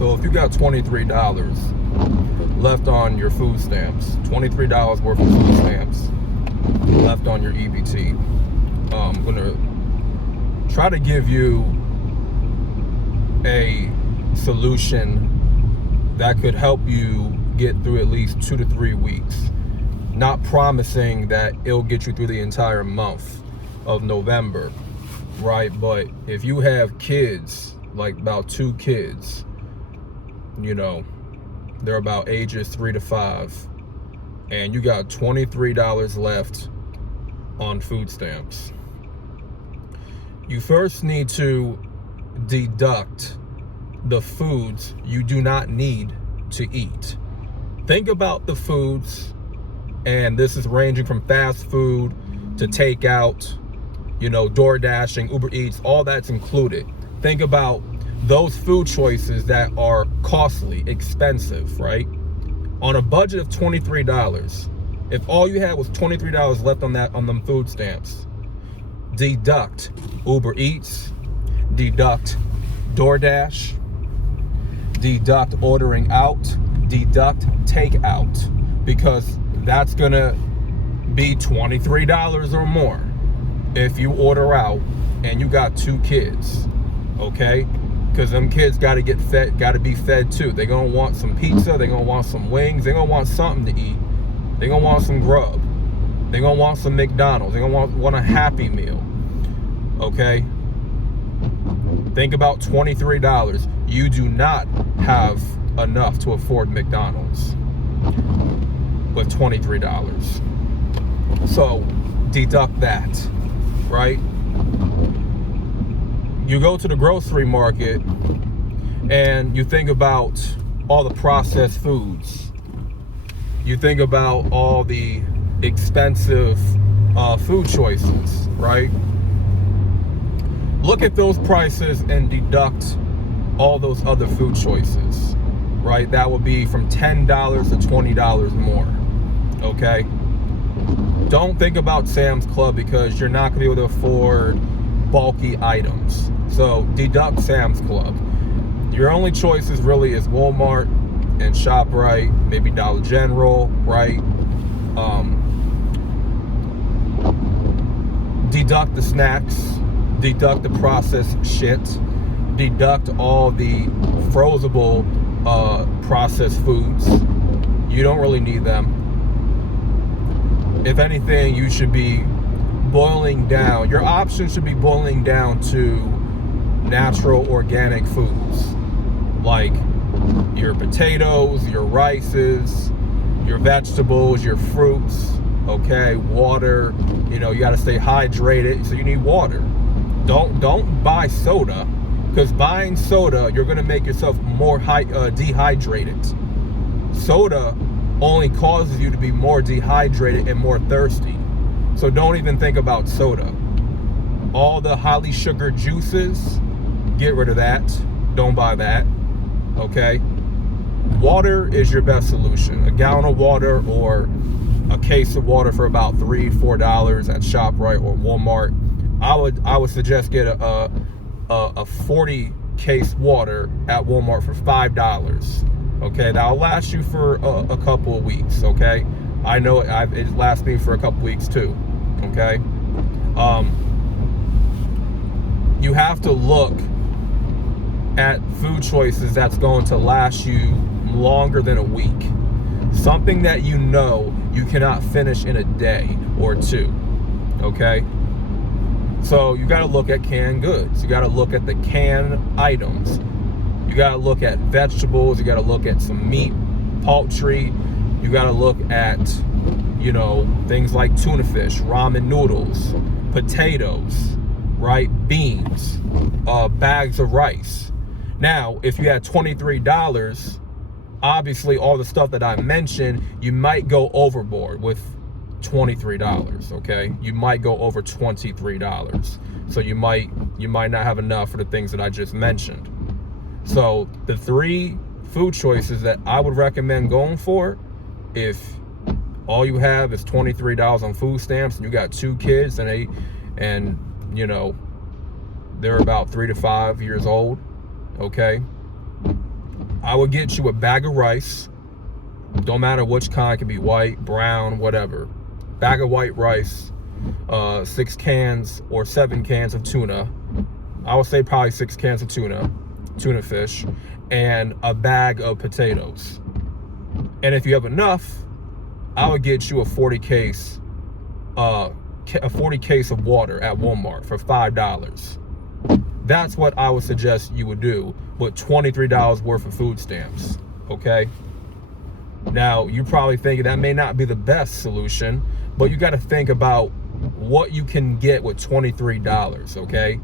So if you got $23 left on your food stamps, $23 worth of food stamps left on your EBT, I'm gonna try to give you a solution that could help you get through at least 2 to 3 weeks. Not promising that it'll get you through the entire month of November, right? But if you have kids, like about 2 kids, you know, they're about ages 3 to 5, and you got $23 left on food stamps, you first need to deduct the foods you do not need to eat. Think about the foods, and this is ranging from fast food to takeout, you know, door dashing, Uber Eats, all that's included. Think about those food choices that are costly, expensive, right? On a budget of $23, if all you had was $23 left on them food stamps, deduct Uber Eats, deduct DoorDash, deduct ordering out, deduct takeout, because that's gonna be $23 or more if you order out and you got 2 kids, okay? Because them kids gotta get fed, gotta be fed too. They're gonna want some pizza, they're gonna want some wings, they're gonna want something to eat. They're gonna want some grub. They're gonna want some McDonald's. They're gonna want a Happy Meal, okay? Think about $23. You do not have enough to afford McDonald's with $23. So deduct that, right? You go to the grocery market and you think about all the processed foods. You think about all the expensive food choices, right? Look at those prices and deduct all those other food choices, right? That would be from $10 to $20 more, okay? Don't think about Sam's Club because you're not gonna be able to afford bulky items. So deduct Sam's Club. Your only choices really is Walmart and ShopRite, maybe Dollar General, right? Deduct the snacks, deduct the processed shit, deduct all the frozenable processed foods. You don't really need them. If anything, you should be boiling down. Your options should be boiling down to natural organic foods, like your potatoes, your rices, your vegetables, your fruits, okay, water. You know, you got to stay hydrated, so you need water. Don't buy soda, because buying soda, you're going to make yourself more dehydrated. Soda only causes you to be more dehydrated and more thirsty. So don't even think about soda. All the highly sugared juices, get rid of that. Don't buy that, okay? Water is your best solution. A gallon of water or a case of water for about $3, $4 at ShopRite or Walmart. I would suggest get a 40 case water at Walmart for $5. Okay, that'll last you for a couple of weeks. Okay, I know it lasts me for a couple weeks too. Okay, you have to look at food choices that's going to last you longer than a week. Something that you know you cannot finish in a day or 2. Okay, so you got to look at canned goods. You got to look at the canned items. You got to look at vegetables. You got to look at some meat, poultry. You got to look at, you know, things like tuna fish, ramen noodles, potatoes, right? Beans, bags of rice. Now, if you had $23, obviously all the stuff that I mentioned, you might go overboard with $23, okay? You might go over $23. So you might not have enough for the things that I just mentioned. So the 3 food choices that I would recommend going for, if all you have is $23 on food stamps and you got 2 kids and you know, they're about 3 to 5 years old, okay? I would get you a bag of rice. Don't matter which kind, it can be white, brown, whatever. Bag of white rice, 6 cans or 7 cans of tuna. I would say probably 6 cans of tuna fish, and a bag of potatoes. And if you have enough, I would get you a 40 case of water at Walmart for $5. That's what I would suggest you would do with $23 worth of food stamps, okay? Now, you're probably thinking that may not be the best solution, but you got to think about what you can get with $23, okay?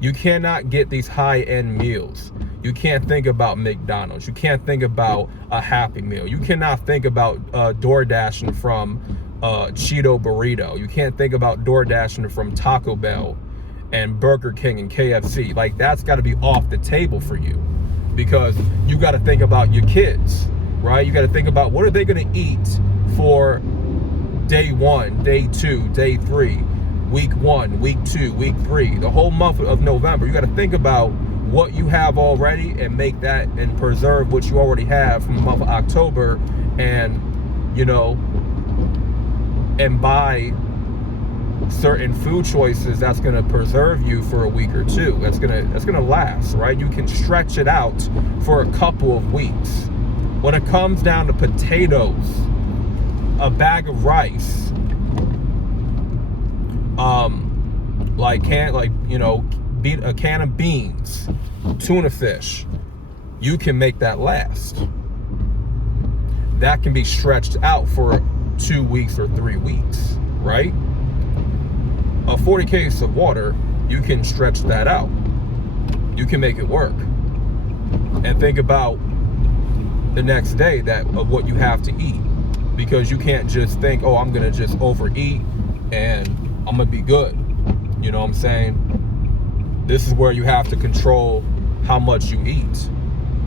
You cannot get these high-end meals. You can't think about McDonald's. You can't think about a Happy Meal. You cannot think about DoorDashing from Cheeto Burrito. You can't think about DoorDashing from Taco Bell and Burger King and KFC. Like, that's got to be off the table for you, because you got to think about your kids, right? You got to think about what are they going to eat for day 1, day 2, day 3, week 1, week 2, week 3, the whole month of November. You got to think about what you have already and make that and preserve what you already have from the month of October, and, you know, and buy certain food choices that's going to preserve you for a week or two. That's gonna last, right? You can stretch it out for a couple of weeks. When it comes down to potatoes, a bag of rice, a can of beans, tuna fish, you can make that last. That can be stretched out for 2 weeks or 3 weeks, right? A 40 case of water, you can stretch that out. You can make it work. And think about the next day of what you have to eat, because you can't just think, oh, I'm gonna just overeat and I'm gonna be good. You know what I'm saying? This is where you have to control how much you eat.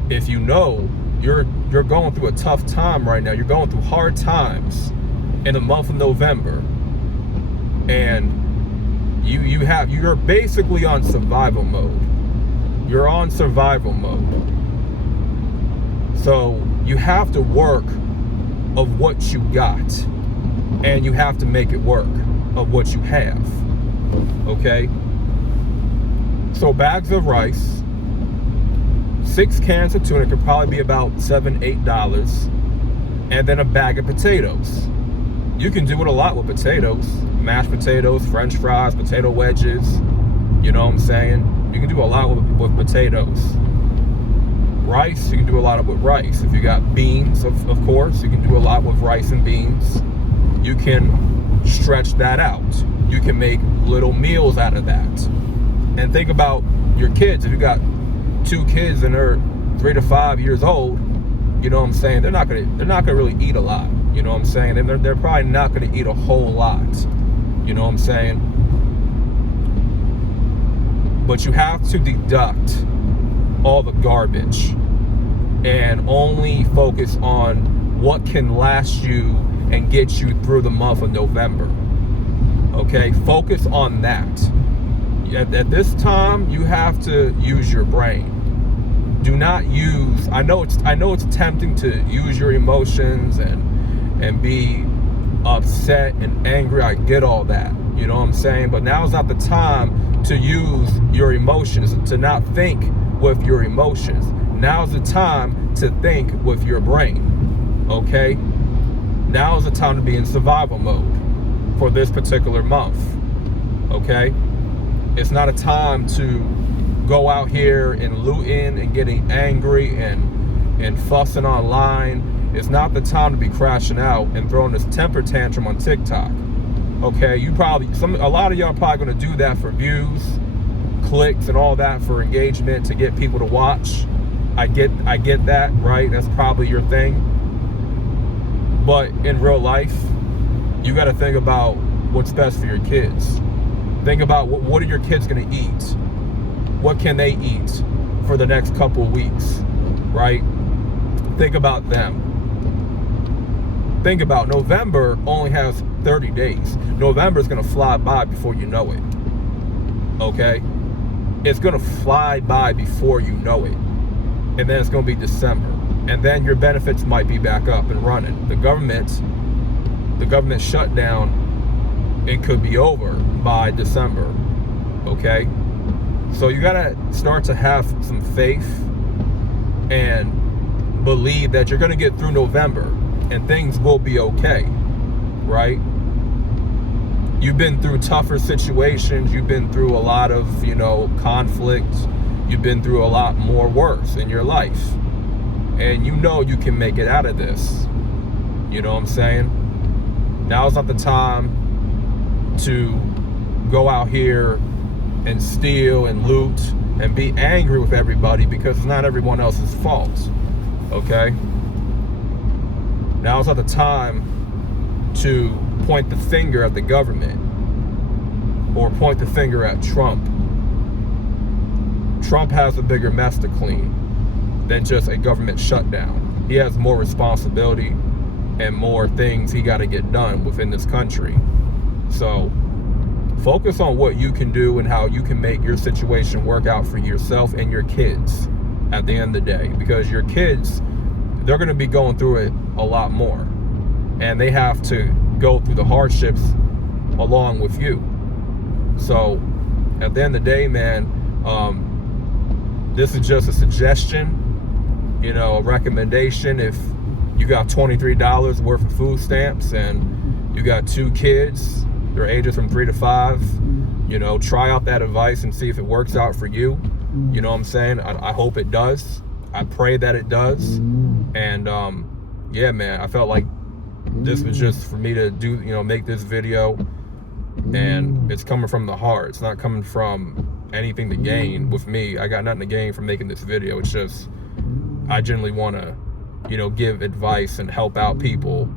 If you know you're going through a tough time right now, you're going through hard times in the month of November, and you're basically on survival mode. You're on survival mode. So you have to work of what you got, and you have to make it work of what you have, okay? So bags of rice, 6 cans of tuna could probably be about $7, $8, and then a bag of potatoes. You can do it a lot with potatoes. Mashed potatoes, French fries, potato wedges. You know what I'm saying? You can do a lot with potatoes. Rice, you can do a lot with rice. If you got beans, of course, you can do a lot with rice and beans. You can stretch that out. You can make little meals out of that. And think about your kids. If you got 2 kids and they're 3 to 5 years old, you know what I'm saying? They're not gonna really eat a lot. You know what I'm saying? And they're probably not gonna eat a whole lot. You know what I'm saying? But you have to deduct all the garbage and only focus on what can last you and get you through the month of November. Okay? Focus on that. At this time, you have to use your brain. Do not use, I know it's tempting to use your emotions and be upset and angry. I get all that, you know what I'm saying? But now's not the time to use your emotions, to not think with your emotions. Now's the time to think with your brain, okay? Now's the time to be in survival mode for this particular month, okay? It's not a time to go out here and looting and getting angry and fussing online. It's not the time to be crashing out and throwing this temper tantrum on TikTok. Okay, a lot of y'all are probably gonna do that for views, clicks, and all that, for engagement, to get people to watch. I get that, right? That's probably your thing. But in real life, you gotta think about what's best for your kids. Think about what are your kids gonna eat? What can they eat for the next couple of weeks, right? Think about them. Think about November only has 30 days. November is gonna fly by before you know it, okay? It's gonna fly by before you know it. and then it's going to be December, and then your benefits might be back up and running. The government shutdown, it could be over by December. Okay, so you gotta start to have some faith and believe that you're gonna get through November and things will be okay, right? You've been through tougher situations, you've been through a lot of, conflict, you've been through a lot more worse in your life, and you can make it out of this. You know what I'm saying? Now's not the time to go out here and steal and loot and be angry with everybody, because it's not everyone else's fault. Okay? Now's not the time to point the finger at the government or point the finger at Trump. Trump has a bigger mess to clean than just a government shutdown. He has more responsibility and more things he got to get done within this country. So focus on what you can do and how you can make your situation work out for yourself and your kids at the end of the day, because your kids, they're going to be going through it a lot more, and they have to go through the hardships along with you. So at the end of the day, man, this is just a suggestion, a recommendation. If you got $23 worth of food stamps and you got 2 kids, their ages from 3 to 5, try out that advice and see if it works out for you. You know what I'm saying? I hope it does. I pray that it does. And yeah, man, I felt like this was just for me to do, make this video, and it's coming from the heart. It's not coming from anything to gain with me. I got nothing to gain from making this video. It's just, I genuinely want to, give advice and help out people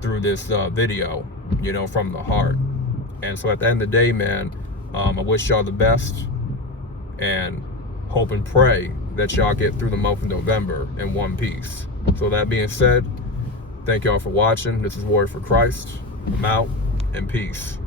through this video, from the heart. And so at the end of the day, man, I wish y'all the best, and hope and pray that y'all get through the month of November in one piece. So that being said, thank y'all for watching. This is Warrior for Christ. I'm out, and peace.